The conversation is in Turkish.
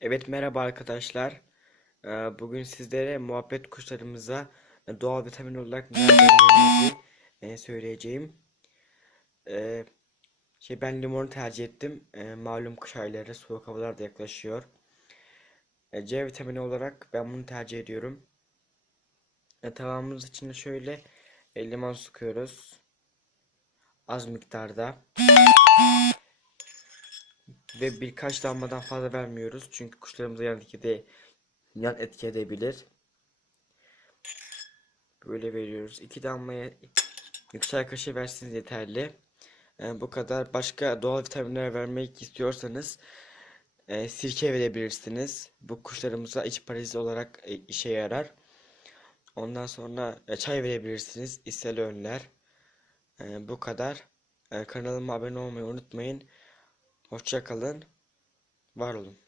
Evet, merhaba arkadaşlar. Bugün sizlere muhabbet kuşlarımıza doğal vitamin olarak neler vermemizi söyleyeceğim. Ee, ben limonu tercih ettim. Malum kış ayları, soğuk havalar da yaklaşıyor. C vitamini olarak ben bunu tercih ediyorum. Tavamız içine şöyle limon sıkıyoruz. Az miktarda. Ve birkaç damladan fazla vermiyoruz. Çünkü kuşlarımıza yan etki edebilir. Böyle veriyoruz. 2 damlaya çay kaşığı versiniz yeterli. Bu kadar. Başka doğal vitaminler vermek istiyorsanız sirke verebilirsiniz. Bu kuşlarımıza iç parazit olarak işe yarar. Ondan sonra çay verebilirsiniz. İshali önler. Bu kadar. Kanalıma abone olmayı unutmayın. Hoşça kalın. Var olun.